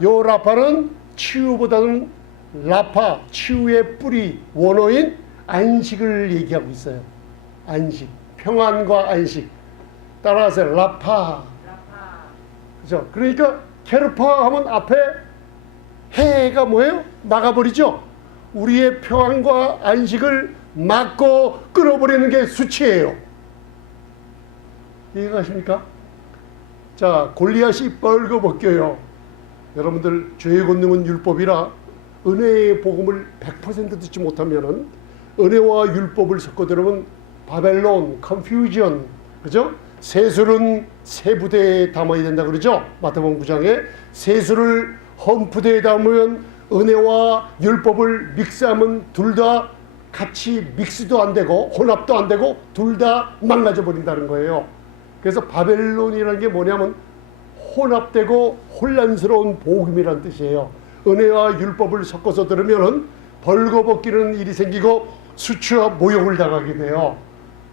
요 라파는 치유보다는 라파, 치유의 뿌리, 원어인 안식을 얘기하고 있어요. 안식, 평안과 안식. 따라서 라파. 그죠? 그러니까 케르파 하면 앞에 해가 뭐예요? 막아버리죠? 우리의 평안과 안식을 막고 끊어버리는 게 수치예요. 이해가 가십니까? 자, 골리앗이 뻘거벗겨요. 여러분들 죄의 권능은 율법이라 은혜의 복음을 100% 듣지 못하면은 은혜와 율법을 섞어 들으면 바벨론, 컨퓨전, 그죠? 세술은 세 부대에 담아야 된다 그러죠? 마태복음 9장에 세술을 헌 부대에 담으면 은혜와 율법을 믹스하면 둘 다 같이 믹스도 안 되고 혼합도 안 되고 둘 다 망가져 버린다는 거예요. 그래서 바벨론이라는 게 뭐냐면 혼합되고 혼란스러운 복음이란 뜻이에요. 은혜와 율법을 섞어서 들으면은 벌거벗기는 일이 생기고 수치와 모욕을 당하게 돼요.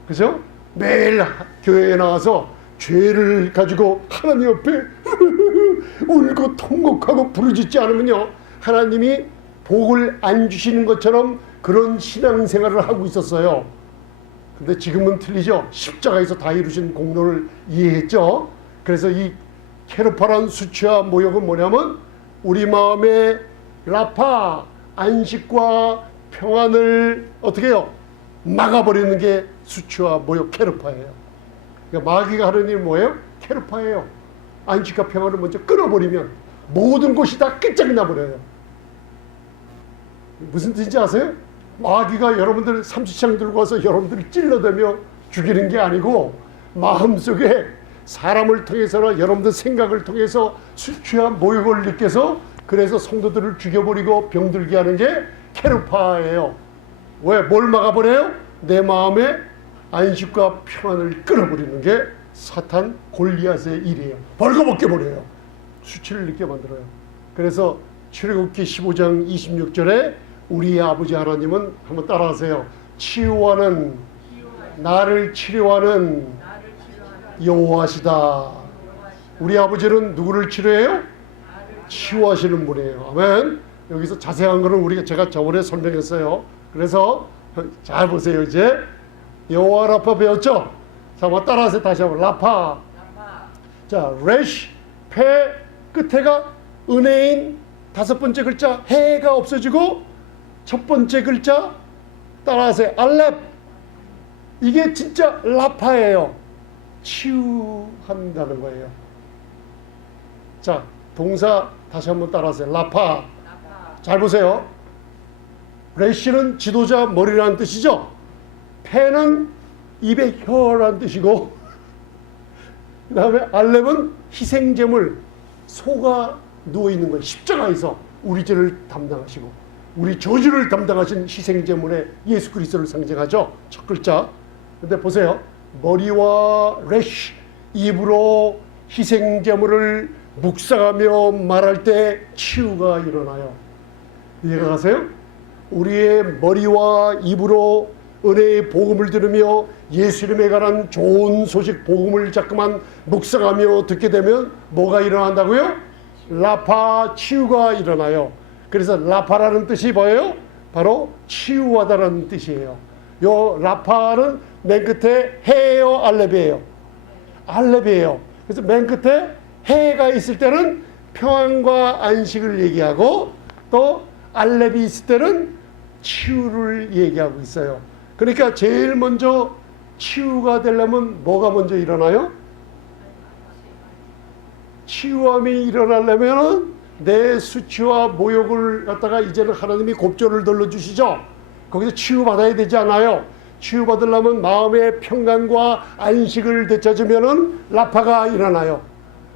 그죠? 매일 교회에 나와서 죄를 가지고 하나님 앞에 울고 통곡하고 부르짖지 않으면요. 하나님이 복을 안 주시는 것처럼 그런 신앙생활을 하고 있었어요. 근데 지금은 틀리죠. 십자가에서 다 이루신 공로를 이해했죠. 그래서 이 케르파란 수치와 모욕은 뭐냐면 우리 마음의 라파 안식과 평안을 어떻게 해요? 막아버리는 게 수치와 모욕 케르파예요. 그러니까 마귀가 하는 일 뭐예요? 케르파예요. 안식과 평안을 먼저 끊어버리면 모든 것이 다 끝장나 버려요. 무슨 뜻인지 아세요? 마귀가 여러분들 삼시창 들고 와서 여러분들을 찔러대며 죽이는 게 아니고 마음속에 사람을 통해서나 여러분들 생각을 통해서 수치와 모욕을 느껴서 그래서 성도들을 죽여버리고 병들게 하는 게 케르파예요. 왜? 뭘 막아버려요? 내 마음에 안식과 평안을 끊어버리는 게 사탄 골리앗의 일이에요. 벌거벗겨 버려요. 수치를 느껴 만들어요. 그래서 출애굽기 15장 26절에 우리 아버지 하나님은 한번 따라하세요. 치유하는 나를 치료하는 여호와시다. 우리 아버지는 누구를 치료해요? 치유하시는 분이에요. 아멘. 여기서 자세한 거는 우리가 제가 저번에 설명했어요. 그래서 잘 보세요. 이제 여호와 라파 배웠죠? 자, 한번 따라하세요. 다시 한번 라파. 자, 레시 패 끝에가 은혜인 다섯 번째 글자 해가 없어지고 첫 번째 글자 따라하세요. 알렙. 이게 진짜 라파예요. 치유한다는 거예요. 자, 동사 다시 한번 따라하세요. 라파. 잘 보세요. 레시는 지도자 머리라는 뜻이죠. 패는 입의 혀라는 뜻이고 그 다음에 알렙은 희생제물 소가 누워 있는 거예요. 십자가에서 우리 죄를 담당하시고 우리 저주를 담당하신 희생제물의 예수 그리스도를 상징하죠. 첫 글자. 근데 보세요. 머리와 레쉬 입으로 희생제물을 묵상하며 말할 때 치유가 일어나요. 이해가 가세요? 우리의 머리와 입으로 은혜의 복음을 들으며 예수님에 관한 좋은 소식 복음을 자꾸만 묵상하며 듣게 되면 뭐가 일어난다고요? 라파 치유가 일어나요. 그래서 라파라는 뜻이 뭐예요? 바로 치유하다라는 뜻이에요. 요 라파는 맨 끝에 해예요, 알렙이에요. 알렙이에요. 그래서 맨 끝에 해가 있을 때는 평안과 안식을 얘기하고 또 알렙이 있을 때는 치유를 얘기하고 있어요. 그러니까 제일 먼저 치유가 되려면 뭐가 먼저 일어나요? 치유함이 일어나려면은 내 수치와 모욕을 갖다가 이제는 하나님이 곱절을 돌려주시죠. 거기서 치유받아야 되지 않아요. 치유받으려면 마음의 평강과 안식을 되찾으면은 라파가 일어나요.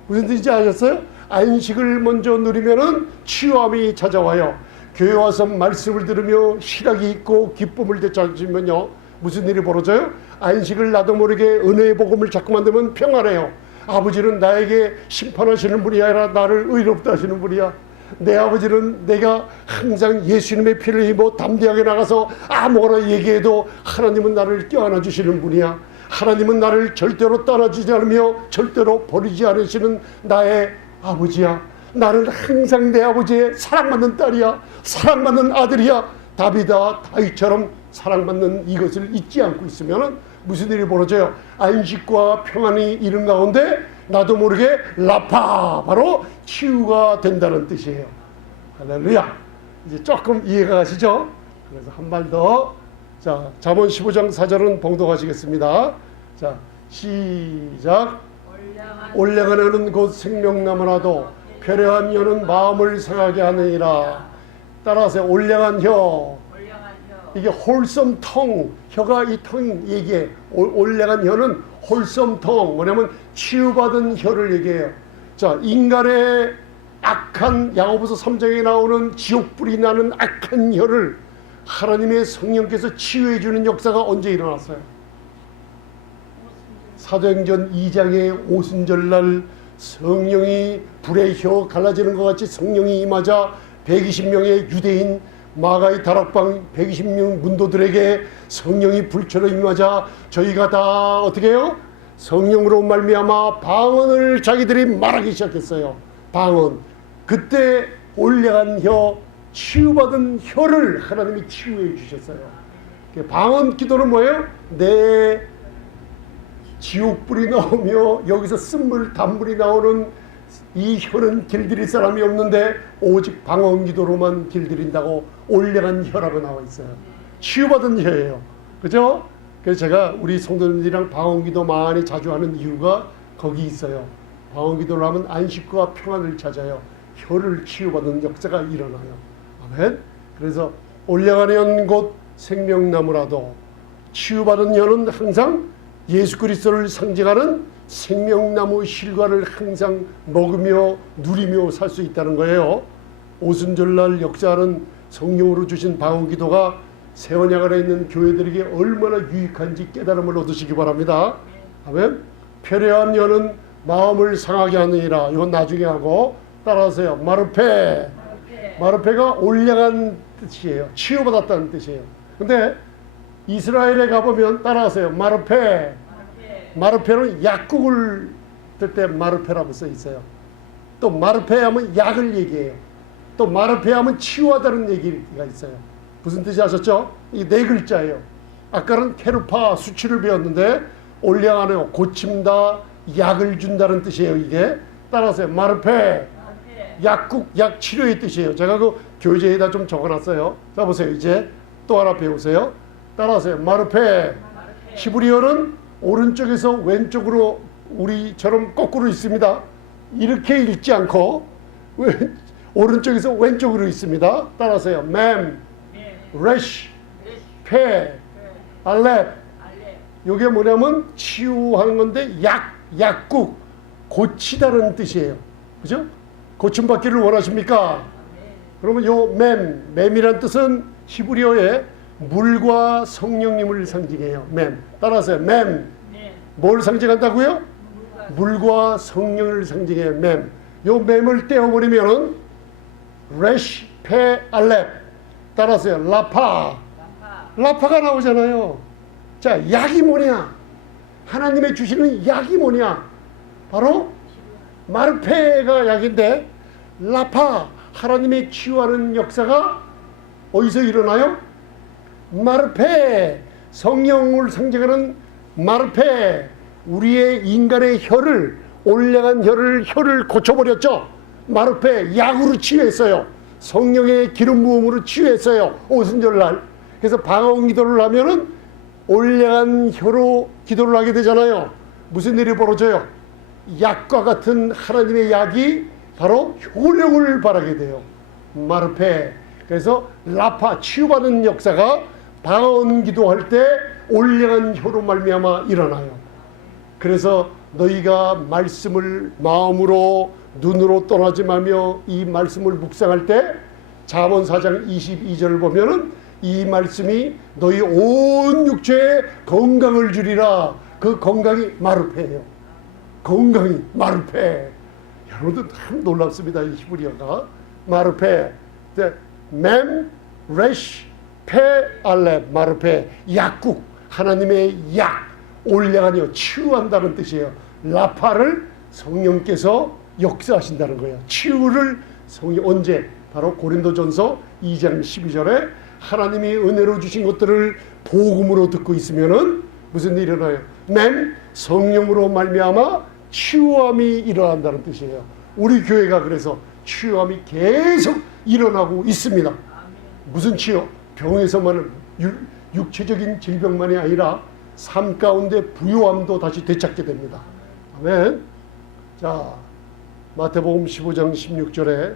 무슨 뜻인지 아셨어요? 안식을 먼저 누리면은 치유함이 찾아와요. 교회 와서 말씀을 들으며 희락이 있고 기쁨을 되찾으면요. 무슨 일이 벌어져요? 안식을 나도 모르게 은혜의 복음을 자꾸 만들면 평안해요. 아버지는 나에게 심판하시는 분이 아니라 나를 의롭다 하시는 분이야. 내 아버지는 내가 항상 예수님의 피를 입어 담대하게 나가서 아무거나 얘기해도 하나님은 나를 껴안아 주시는 분이야. 하나님은 나를 절대로 떠나주지 않으며 절대로 버리지 않으시는 나의 아버지야. 나는 항상 내 아버지의 사랑받는 딸이야. 사랑받는 아들이야. 다비다 다윗처럼 사랑받는 이것을 잊지 않고 있으면 무슨 일이 벌어져요? 안식과 평안이 이른 가운데 나도 모르게 라파 바로 치유가 된다는 뜻이에요. 할렐루야. 이제 조금 이해가 가시죠? 그래서 한발 더. 자, 잠언 15장 4절은 봉독하시겠습니다. 자, 시작. 여는 곧 생명나무라도 표려한 여는 마음을 상하게 하느니라. 따라서 올량한 혀. 이게 홀섬 텅 혀가 이 텅 얘기해 올- 올량한 혀는 홀섬 텅 뭐냐면 치유받은 혀를 얘기해요. 자 인간의 악한 야고보서 3장에 나오는 지옥불이 나는 악한 혀를 하나님의 성령께서 치유해 주는 역사가 언제 일어났어요? 사도행전 2장의 오순절 날 성령이 불의 혀 갈라지는 것 같이 성령이 임하자 120명의 유대인 마가의 다락방 120명 문도들에게 성령이 불처럼 임하자 저희가 다 어떻게 해요? 성령으로 말미암아 방언을 자기들이 말하기 시작했어요. 방언. 그때 올려간 혀, 치유받은 혀를 하나님이 치유해 주셨어요. 방언 기도는 뭐예요? 내 지옥불이 나오며 여기서 쓴물 단물이 나오는 이 혀는 길들일 사람이 없는데 오직 방언 기도로만 길들인다고 올려간 혀라고 나와 있어요. 치유받은 혀예요. 그죠? 그래서 제가 우리 성도님들이랑 방언 기도 많이 자주 하는 이유가 거기 있어요. 방언 기도를 하면 안식과 평안을 찾아요. 혀를 치유받는 역사가 일어나요. 아멘. 그래서 올려가는 곳 생명나무라도 치유받은 혀는 항상 예수 그리스도를 상징하는 생명나무 실과를 항상 먹으며 누리며 살 수 있다는 거예요. 오순절날 역사하는 성령으로 주신 방언기도가 세원약 안에 있는 교회들에게 얼마나 유익한지 깨달음을 얻으시기 바랍니다. 아멘. 표려한 여는 마음을 상하게 하느니라. 이건 나중에 하고 따라하세요. 마르페. 마르페가 올려간 뜻이에요. 치유받았다는 뜻이에요. 근데 이스라엘에 가보면 따라하세요. 마르페. 마르페는 약국을 뜰 때 마르페라고 써 있어요. 또 마르페 하면 약을 얘기해요. 또 마르페 하면 치유하다는 얘기가 있어요. 무슨 뜻이 아셨죠? 이 네 글자예요. 아까는 케루파 수치를 배웠는데 올량하네요. 고침다, 약을 준다는 뜻이에요. 이게 따라서 마르페 약국 약 치료의 뜻이에요. 제가 그 교재에다 좀 적어놨어요. 자 보세요. 이제 또 하나 배우세요. 따라하세요. 마르페 히브리어는 오른쪽에서 왼쪽으로 우리처럼 거꾸로 있습니다. 이렇게 읽지 않고 왼- 오른쪽에서 왼쪽으로 있습니다. 따라하세요. 맴, 레시, 페, 알렙. 이게 뭐냐면 치유하는 건데 약, 약국, 고치다는 뜻이에요. 그죠? 고침받기를 원하십니까? 그러면 요 맴, 맴이란 뜻은 히브리어에 물과 성령님을 상징해요. 맴. 따라서 맴. 뭘 상징한다고요? 물과 성령을 상징해요. 맴. 요 맴을 떼어버리면은 레시, 페, 알렙. 따라서요. 라파. 라파가 나오잖아요. 자, 약이 뭐냐? 하나님의 주시는 약이 뭐냐? 바로 마르페가 약인데 라파 하나님의 치유하는 역사가 어디서 일어나요? 마르페 성령을 상징하는 마르페 우리의 인간의 혀를 올량한 혀를 혀를 고쳐버렸죠. 마르페 약으로 치유했어요. 성령의 기름 부음으로 치유했어요. 오순절날. 그래서 방언 기도를 하면은 올량한 혀로 기도를 하게 되잖아요. 무슨 일이 벌어져요? 약과 같은 하나님의 약이 바로 효력을 발하게 돼요. 마르페. 그래서 라파 치유받는 역사가 방언 기도할 때 올량한 혀로 말미암아 일어나요. 그래서 너희가 말씀을 마음으로 눈으로 떠나지 말며 이 말씀을 묵상할 때 잠언 4장 22절을 보면은 이 말씀이 너희 온 육체에 건강을 주리라. 그 건강이 마르페예요. 건강이 마르페. 여러분들 참 놀랍습니다. 이 히브리어가 마르페. 맴, 레시, 페, 알레, 마르페. 약국. 하나님의 약. 올량하여 치유한다는 뜻이에요. 라파를 성령께서 역사하신다는 거예요. 치유를 성이 언제 바로 고린도전서 2장 12절에 하나님이 은혜로 주신 것들을 복음으로 듣고 있으면은 무슨 일이 일어나요? 맨 성령으로 말미암아 치유함이 일어난다는 뜻이에요. 우리 교회가 그래서 치유함이 계속 일어나고 있습니다. 무슨 치유? 병에서만 육- 육체적인 질병만이 아니라 삶 가운데 부유함도 다시 되찾게 됩니다. 아멘. 자, 마태복음 15장 16절에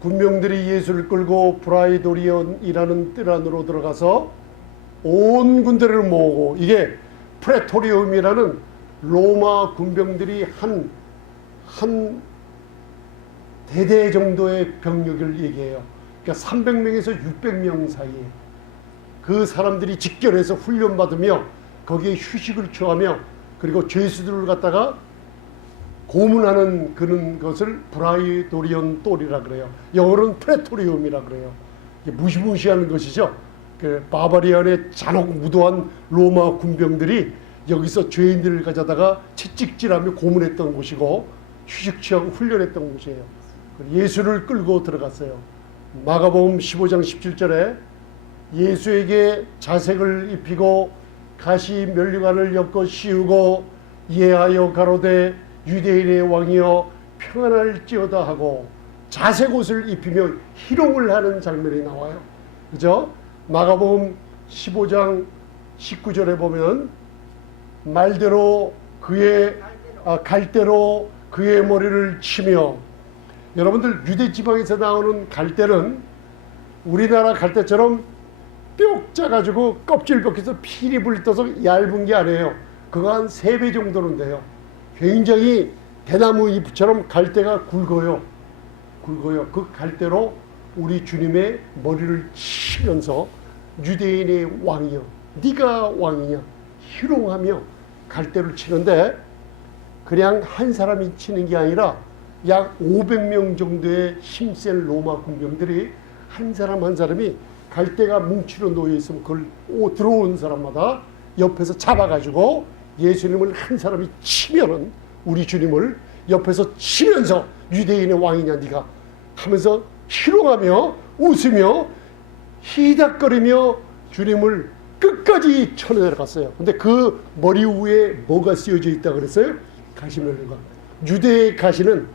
군병들이 예수를 끌고 브라이도리온이라는 뜰 안으로 들어가서 온 군대를 모으고 이게 프레토리움이라는 로마 군병들이 한, 한 대대 정도의 병력을 얘기해요. 그러니까 300명에서 600명 사이에 그 사람들이 직결해서 훈련받으며 거기에 휴식을 취하며 그리고 죄수들을 갖다가 고문하는 그런 것을 브라이도리온 똘이라 그래요. 영어로는 프레토리움이라 그래요. 무시무시한 것이죠. 그 바바리안의 잔혹 무도한 로마 군병들이 여기서 죄인들을 가져다가 채찍질하며 고문했던 곳이고 휴식 취하고 훈련했던 곳이에요. 예수를 끌고 들어갔어요. 마가복음 15장 17절에 예수에게 자색을 입히고 가시 면류관을 엮어 씌우고 예하여 가로되 유대인의 왕이여 평안할지어다 하고 자색 옷을 입히며 희롱을 하는 장면이 나와요. 그죠? 마가복음 15장 19절에 보면 말대로 그의 아, 갈대로 그의 머리를 치며 여러분들 유대 지방에서 나오는 갈대는 우리나라 갈대처럼 뾱 짜가지고 껍질 벗겨서 필이 불떠서 얇은 게 아니에요. 그거 한세배 정도는 돼요. 굉장히 대나무 잎처럼 갈대가 굵어요. 굵어요. 그 갈대로 우리 주님의 머리를 치면서 유대인의 왕이여, 네가 왕이냐 희롱하며 갈대를 치는데 그냥 한 사람이 치는 게 아니라 약 500명 정도의 힘센 로마 군병들이 한 사람 한 사람이 갈대가 뭉치로 놓여 있으면 그걸 오- 들어온 사람마다 옆에서 잡아가지고 예수님을 한 사람이 치면은 우리 주님을 옆에서 치면서 유대인의 왕이냐 네가 하면서 희롱하며 웃으며 희닥거리며 주님을 끝까지 쳐내려갔어요. 근데 그 머리 위에 뭐가 쓰여져 있다 그랬어요? 가시면류관. 유대의 가시는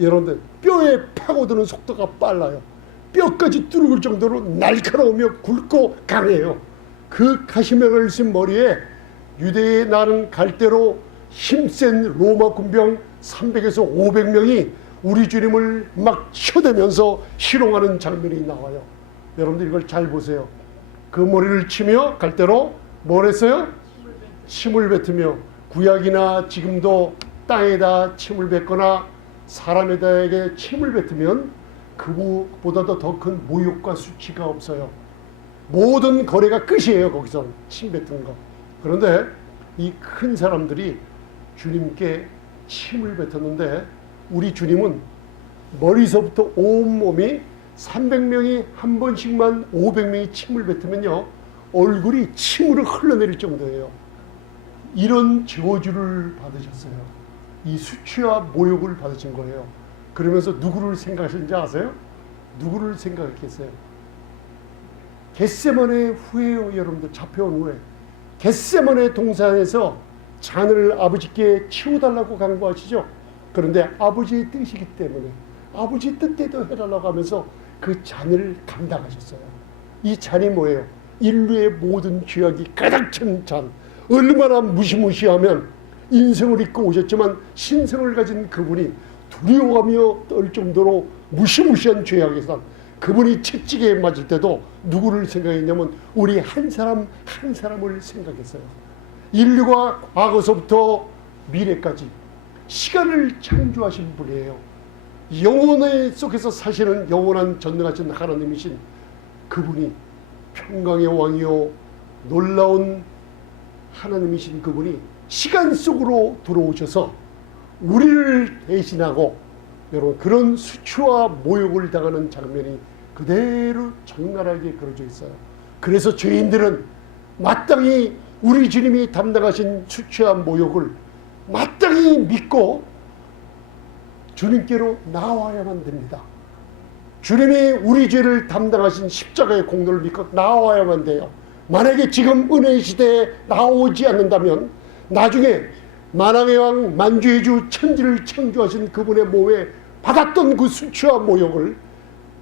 여러분들 뼈에 파고드는 속도가 빨라요. 뼈까지 뚫을 정도로 날카로우며 굵고 강해요. 그 가시면을 쓴 머리에 유대에 나는 갈대로 힘센 로마 군병 300에서 500명이 우리 주님을 막 쳐대면서 희롱하는 장면이 나와요. 여러분들 이걸 잘 보세요. 그 머리를 치며 갈대로 뭘 했어요? 침을 뱉으며 구약이나 지금도 땅에다 침을 뱉거나 사람에다에게 침을 뱉으면 그보다도 더 큰 모욕과 수치가 없어요. 모든 거래가 끝이에요. 거기서 침 뱉은 거. 그런데 이 큰 사람들이 주님께 침을 뱉었는데 우리 주님은 머리서부터 온 몸이 300명이 한 번씩만 500명이 침을 뱉으면요 얼굴이 침으로 흘러내릴 정도예요. 이런 저주를 받으셨어요. 이 수치와 모욕을 받으신 거예요. 그러면서 누구를 생각하셨는지 아세요? 누구를 생각했겠어요? 겟세만의 후에요, 여러분들 잡혀온 후에. 겟세만의 동산에서 잔을 아버지께 치워달라고 간구하시죠. 그런데 아버지의 뜻이기 때문에 아버지 뜻대로 해달라고 하면서 그 잔을 감당하셨어요. 이 잔이 뭐예요? 인류의 모든 죄악이 가득 찬 잔. 얼마나 무시무시하면 인성을 입고 오셨지만 신성을 가진 그분이 두려워하며 떨 정도로 무시무시한 죄악의 산. 그분이 채찍에 맞을 때도 누구를 생각했냐면 우리 한 사람 한 사람을 생각했어요. 인류가 과거서부터 미래까지 시간을 창조하신 분이에요. 영혼의 속에서 사시는 영원한 전능하신 하나님이신 그분이 평강의 왕이요 놀라운 하나님이신 그분이 시간 속으로 들어오셔서 우리를 대신하고 여러분 그런 수치와 모욕을 당하는 장면이 그대로 적나라하게 그려져 있어요. 그래서 죄인들은 마땅히 우리 주님이 담당하신 수치와 모욕을 마땅히 믿고 주님께로 나와야만 됩니다. 주님이 우리 죄를 담당하신 십자가의 공로를 믿고 나와야만 돼요. 만약에 지금 은혜의 시대에 나오지 않는다면 나중에 만왕의 왕 만주의 주 천지를 창조하신 그분의 몸에 받았던 그 수치와 모욕을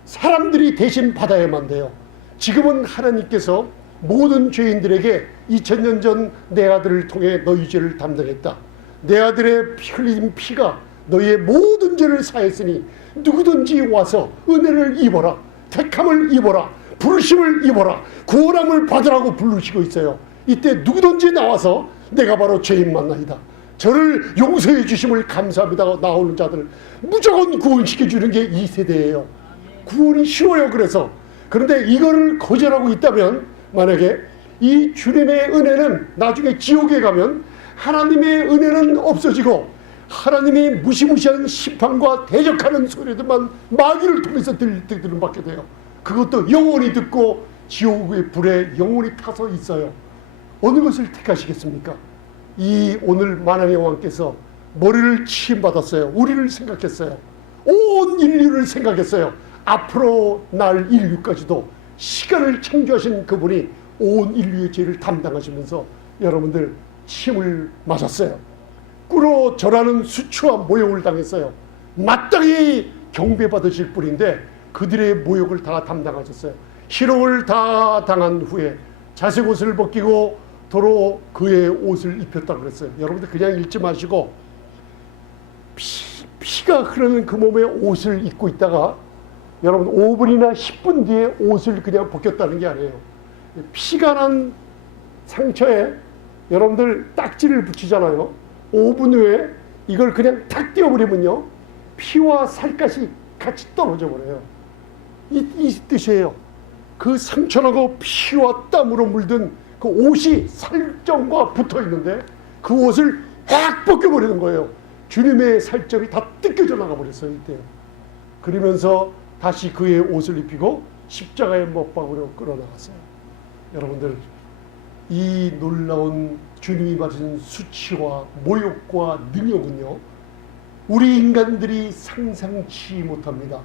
사람들이 대신 받아야만 돼요. 지금은 하나님께서 모든 죄인들에게 2000년 전 내 아들을 통해 너희 죄를 담당했다. 내 아들의 피 흘린 피가 너희의 모든 죄를 사했으니 누구든지 와서 은혜를 입어라. 택함을 입어라. 부르심을 입어라. 구원함을 받으라고 부르시고 있어요. 이때 누구든지 나와서 내가 바로 죄인 만나이다. 저를 용서해 주심을 감사합니다. 나오는 자들 무조건 구원시켜 주는 게 이 세대예요. 구원이 쉬워요. 그래서 그런데 이거를 거절하고 있다면 만약에 이 주님의 은혜는 나중에 지옥에 가면 하나님의 은혜는 없어지고 하나님이 무시무시한 심판과 대적하는 소리들만 마귀를 통해서 들, 들은 받게 돼요. 그것도 영원히 듣고 지옥의 불에 영원히 타서 있어요. 어느 것을 택하시겠습니까? 이 오늘 만왕의 왕께서 머리를 치임받았어요. 우리를 생각했어요. 온 인류를 생각했어요. 앞으로 날 인류까지도 시간을 창조하신 그분이 온 인류의 죄를 담당하시면서 여러분들 침을 맞았어요. 꿇어 절하는 수치와 모욕을 당했어요. 마땅히 경배받으실 분인데 그들의 모욕을 다 담당하셨어요. 희롱을 다 당한 후에 자색 옷을 벗기고 도로 그의 옷을 입혔다 그랬어요. 여러분들 그냥 읽지 마시고 피, 피가 흐르는 그 몸에 옷을 입고 있다가 여러분 5분이나 10분 뒤에 옷을 그냥 벗겼다는 게 아니에요. 피가 난 상처에 여러분들 딱지를 붙이잖아요. 5분 후에 이걸 그냥 탁 띄워버리면요. 피와 살갗이 같이 떨어져 버려요. 이, 이 뜻이에요. 그 상처나고 피와 땀으로 물든 그 옷이 살점과 붙어 있는데 그 옷을 딱 벗겨버리는 거예요. 주님의 살점이 다 뜯겨져 나가 버렸어요. 이때. 그러면서 다시 그의 옷을 입히고 십자가의 못박으로 끌어나갔어요. 여러분들 이 놀라운 주님이 받으신 수치와 모욕과 능력은요 우리 인간들이 상상치 못합니다.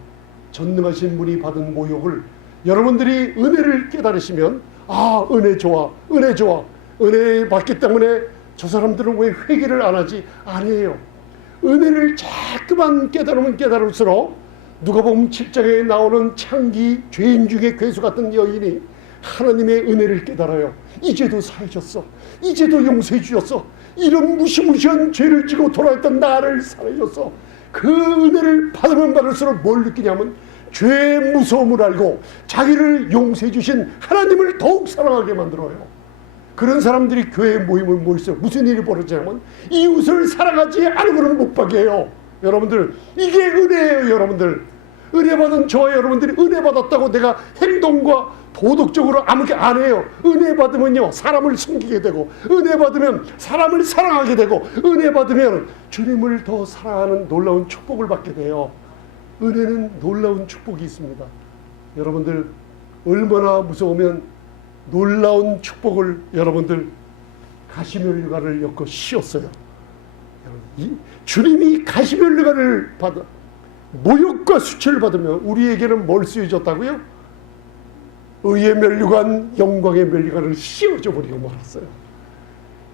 전능하신 분이 받은 모욕을 여러분들이 은혜를 깨달으시면 아 은혜 좋아 은혜 좋아 은혜 받기 때문에 저 사람들은 왜 회개를 안 하지 아니에요. 은혜를 자꾸만 깨달으면 깨달을수록 누가 보면 7장에 나오는 창기 죄인 중에 괴수 같은 여인이 하나님의 은혜를 깨달아요. 이제도 사해졌어. 이제도 용서해 주셨어. 이런 무시무시한 죄를 지고 돌아왔던 나를 살해줬어. 그 은혜를 받으면 받을수록 뭘 느끼냐면 죄의 무서움을 알고 자기를 용서해 주신 하나님을 더욱 사랑하게 만들어요. 그런 사람들이 교회 모임을 모일수록 무슨 일이 벌어지냐면 이웃을 사랑하지 않으고는 못 가게 해요. 여러분들 이게 은혜예요 여러분들. 은혜 받은 저와 여러분들이 은혜 받았다고 내가 행동과 도덕적으로 아무게 안 해요. 은혜 받으면요 사람을 숨기게 되고 은혜 받으면 사람을 사랑하게 되고 은혜 받으면 주님을 더 사랑하는 놀라운 축복을 받게 돼요. 은혜는 놀라운 축복이 있습니다. 여러분들 얼마나 무서우면 놀라운 축복을 여러분들 가시멜류가를 엮어 씌웠어요. 주님이 가시멜류가를 받아 모욕과 수치를 받으면 우리에게는 뭘 쓰여졌다고요? 의의 멸류관, 영광의 멸류관을 씌워줘 버리고 말았어요.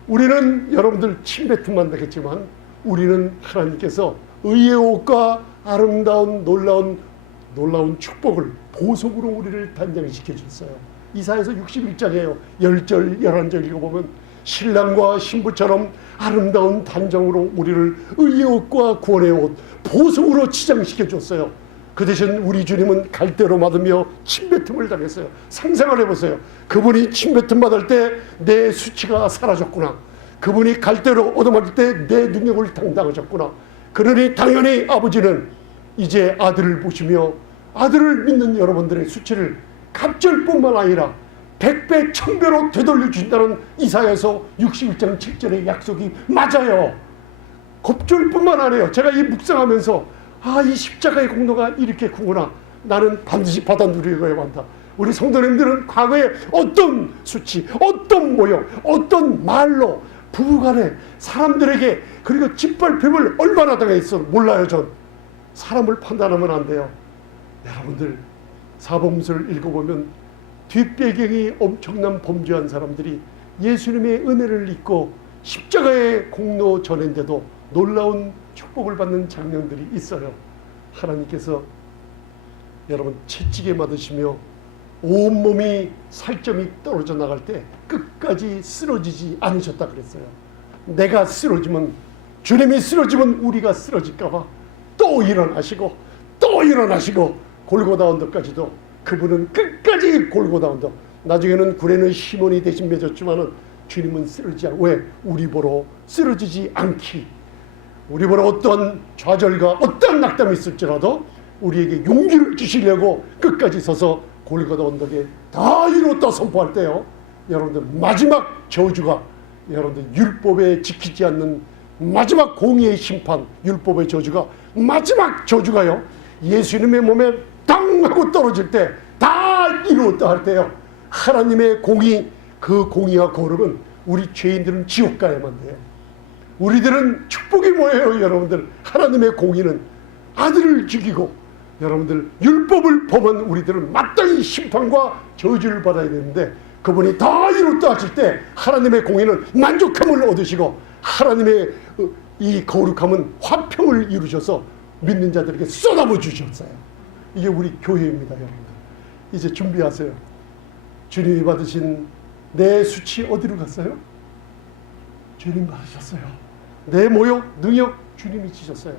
우리는 여러분들 침뱉음만 되겠지만 우리는 하나님께서 의의 옷과 아름다운 놀라운 놀라운 축복을 보석으로 우리를 단장시켜 줬어요. 이사에서 61장에요. 10절, 11절 읽어보면 신랑과 신부처럼 아름다운 단정으로 우리를 의의 옷과 구원의 옷, 보석으로 치장시켜 줬어요. 그 대신 우리 주님은 갈대로 맞으며 침뱉음을 당했어요. 상상을 해보세요. 그분이 침뱉음 받을 때 내 수치가 사라졌구나. 그분이 갈대로 얻어맞을 때 내 능력을 당당하셨구나. 그러니 당연히 아버지는 이제 아들을 보시며 아들을 믿는 여러분들의 수치를 갑절뿐만 아니라 백배 천배로 되돌려 준다는 이사야서 61장 7절의 약속이 맞아요. 겁절뿐만 아니에요. 제가 이 묵상하면서 아 이 십자가의 공로가 이렇게 크구나. 나는 반드시 받아 누리고야 한다. 우리 성도님들은 과거에 어떤 수치, 어떤 모형, 어떤 말로 부부간에 사람들에게 그리고 짓밟힘을 얼마나 당했어 몰라요 전. 사람을 판단하면 안 돼요. 여러분들 사범서를 읽어보면 뒷배경이 엄청난 범죄한 사람들이 예수님의 은혜를 잊고 십자가의 공로 전인데도 놀라운 축복을 받는 장면들이 있어요. 하나님께서 여러분 채찍에 맞으시며 온몸이 살점이 떨어져 나갈 때 끝까지 쓰러지지 않으셨다 그랬어요. 내가 쓰러지면 주님이 쓰러지면 우리가 쓰러질까 봐 또 일어나시고 또 일어나시고 골고다 언덕까지도 그분은 끝까지 골고다 언덕 나중에는 구레는 시몬이 대신 맺었지만은 주님은 쓰러지지 않 왜? 우리 보러 쓰러지지 않기 우리 보러 어떤 좌절과 어떤 낙담이 있을지라도 우리에게 용기를 주시려고 끝까지 서서 골고다 언덕에 다 이루었다 선포할 때요. 여러분들 마지막 저주가 여러분들 율법에 지키지 않는 마지막 공의의 심판 율법의 저주가 마지막 저주가요. 예수님의 몸에 땅 하고 떨어질 때 다 이루었다 할 때요. 하나님의 공의 그 공의와 거룩은 우리 죄인들은 지옥 가야만 돼요. 우리들은 축복이 뭐예요, 여러분들? 하나님의 공의는 아들을 죽이고 여러분들 율법을 범한 우리들은 마땅히 심판과 저주를 받아야 되는데 그분이 다 이뤘다 하실 때 하나님의 공의는 만족함을 얻으시고 하나님의 어, 이 거룩함은 화평을 이루셔서 믿는 자들에게 쏟아부 주셨어요. 이게 우리 교회입니다, 여러분들. 이제 준비하세요. 주님이 받으신 내 수치 어디로 갔어요? 주님 받으셨어요. 내 모욕, 능욕 주님이 지셨어요.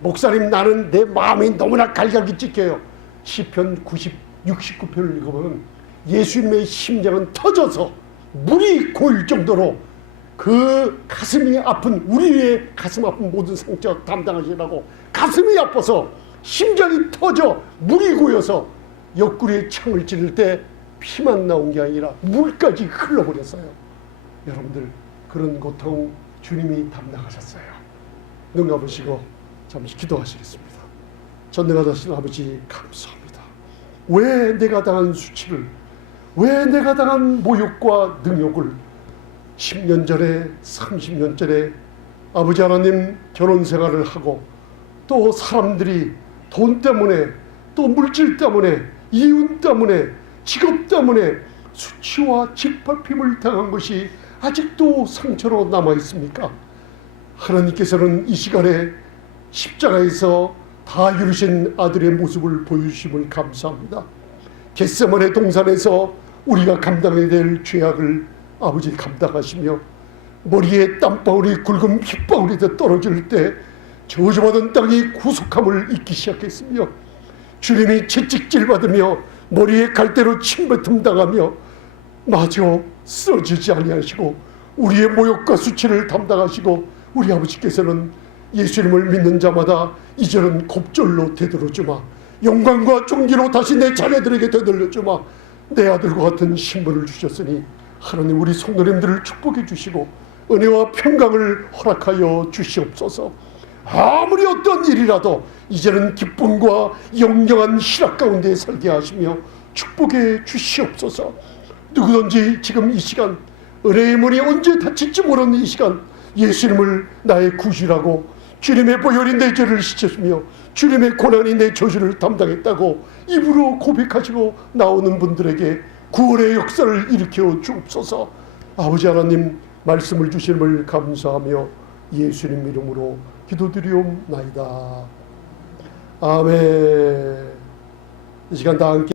목사님 나는 내 마음이 너무나 갈갈기 찢겨요. 시편 90, 69편을 읽어보면 예수님의 심장은 터져서 물이 고일 정도로 그 가슴이 아픈 우리의 가슴 아픈 모든 상처 담당하시라고 가슴이 아파서 심장이 터져 물이 고여서 옆구리에 창을 찌를 때 피만 나온 게 아니라 물까지 흘러버렸어요. 여러분들 그런 고통 주님이 담당하셨어요. 눈 감으시고 잠시 기도하시겠습니다. 전능하신 아버지 감사합니다. 왜 내가 당한 수치를 왜 내가 당한 모욕과 능욕을 10년 전에 30년 전에 아버지 하나님 결혼 생활을 하고 또 사람들이 돈 때문에 또 물질 때문에 이윤 때문에 직업 때문에 수치와 짓밟힘을 당한 것이 아직도 상처로 남아 있습니까? 하나님께서는 이 시간에 십자가에서 다 이루신 아들의 모습을 보여주심을 감사합니다. 겟세만의 동산에서 우리가 감당해야 될 죄악을 아버지 감당하시며 머리에 땀방울이 굵은 핏방울이 더 떨어질 때 저주받은 땅이 구속함을 잊기 시작했으며 주님이 채찍질 받으며 머리에 갈대로 침뱉음 당하며 마저 쓰러지지 아니하시고 우리의 모욕과 수치를 담당하시고 우리 아버지께서는 예수님을 믿는 자마다 이제는 곱절로 되돌려주마 영광과 존귀로 다시 내 자녀들에게 되돌려주마 내 아들과 같은 신분을 주셨으니 하나님 우리 성도님들을 축복해 주시고 은혜와 평강을 허락하여 주시옵소서. 아무리 어떤 일이라도 이제는 기쁨과 영영한 희락 가운데 살게 하시며 축복해 주시옵소서. 누구든지 지금 이 시간 은혜의 문이 언제 닫힐지 모르는 이 시간 예수님을 나의 구주라고 주님의 보혈이 내 죄를 씻으시며 주님의 고난이 내 저주를 담당했다고 입으로 고백하시고 나오는 분들에게 구원의 역사를 일으켜 주옵소서. 아버지 하나님 말씀을 주심을 감사하며 예수님 이름으로 기도드리옵나이다. 아멘. 이 시간 다 함께